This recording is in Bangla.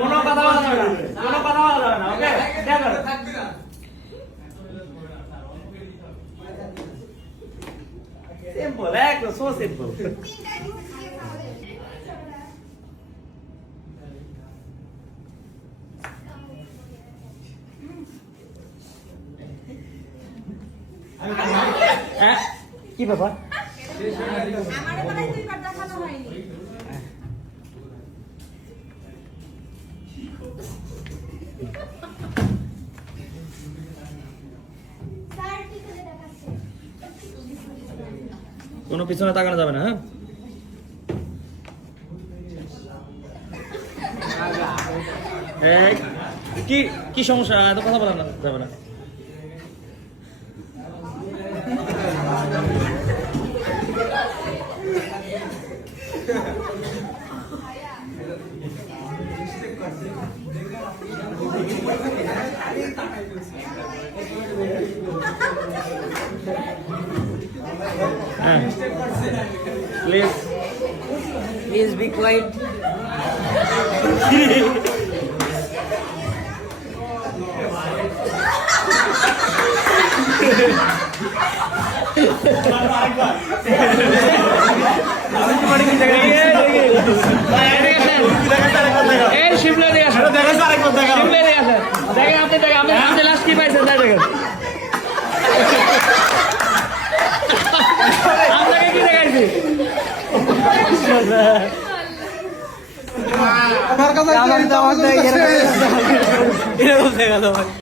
কোনো কথা বলা যাবে না Simple, ecco, simple. হ্যাঁ? কি ব্যাপার? আমার দুইবার দেখানো হয়নি। স্যার কি করে দেখাচ্ছে? কোনো পিছনে তাকানো যাবে না হ্যাঁ? এই, কি কি সমস্যা? এত কথা বলা যাবে না। Please. Please be quiet. আপনি দেখেন আপনি আপনি লাস্ট কি পাইছেন তাই দেখেন আপনাকে কি দেখাইছি আমার কাছে আমার দাও এরকম দেখা গেল ভাই